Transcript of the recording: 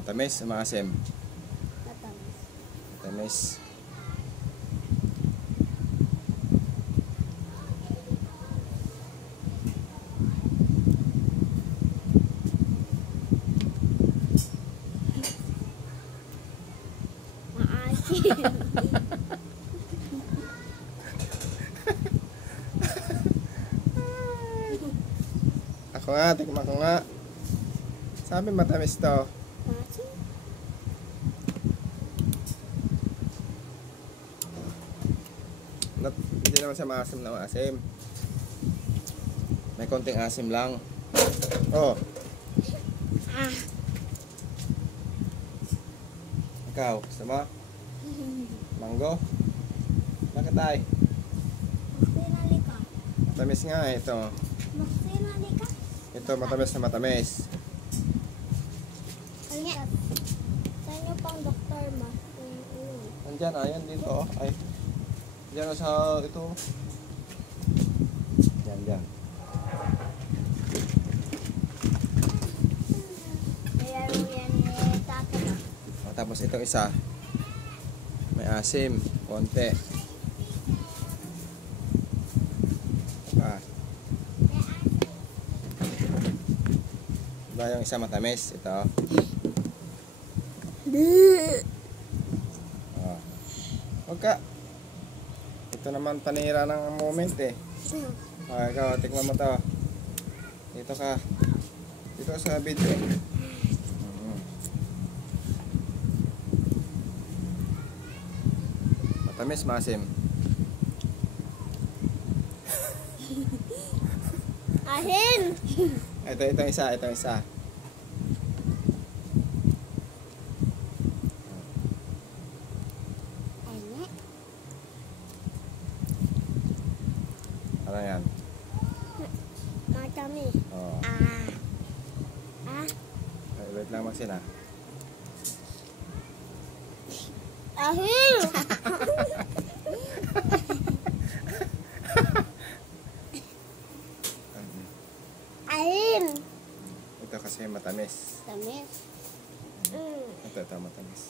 Matamis, maasim. Matamis. Matamis. Maasim. Ako nga, tikman ko nga. Sabi matamis to. Maasim. Hindi naman siya maasim na maasim. May konting asim lang. Oh. Ah. Ikaw, gusto mo? Mango? Bakit ay? Magsinali ka. Matamis nga ito. Magsinali ka. Ito matamis na matamis. Kanya. Sa inyo pang doktor mo. Nandyan, ayan dito. Ay. Diyan sa ito. Yan, dyan. Yan tatama. Tapos itong isa. May asim. Konti. Diba yung isa matamis? Ito. Huwag ka. Ito naman panira ng moment eh. Ikaw, tikman mo to. Dito ka. Dito ka sa video. Matamis, maasim. Ahin! Itong isa, itong isa. Ano yan? Matamis. Oh. Wait lang magsina. Ahin! Ahin! Ito kasi matamis. Tamis. Ito matamis.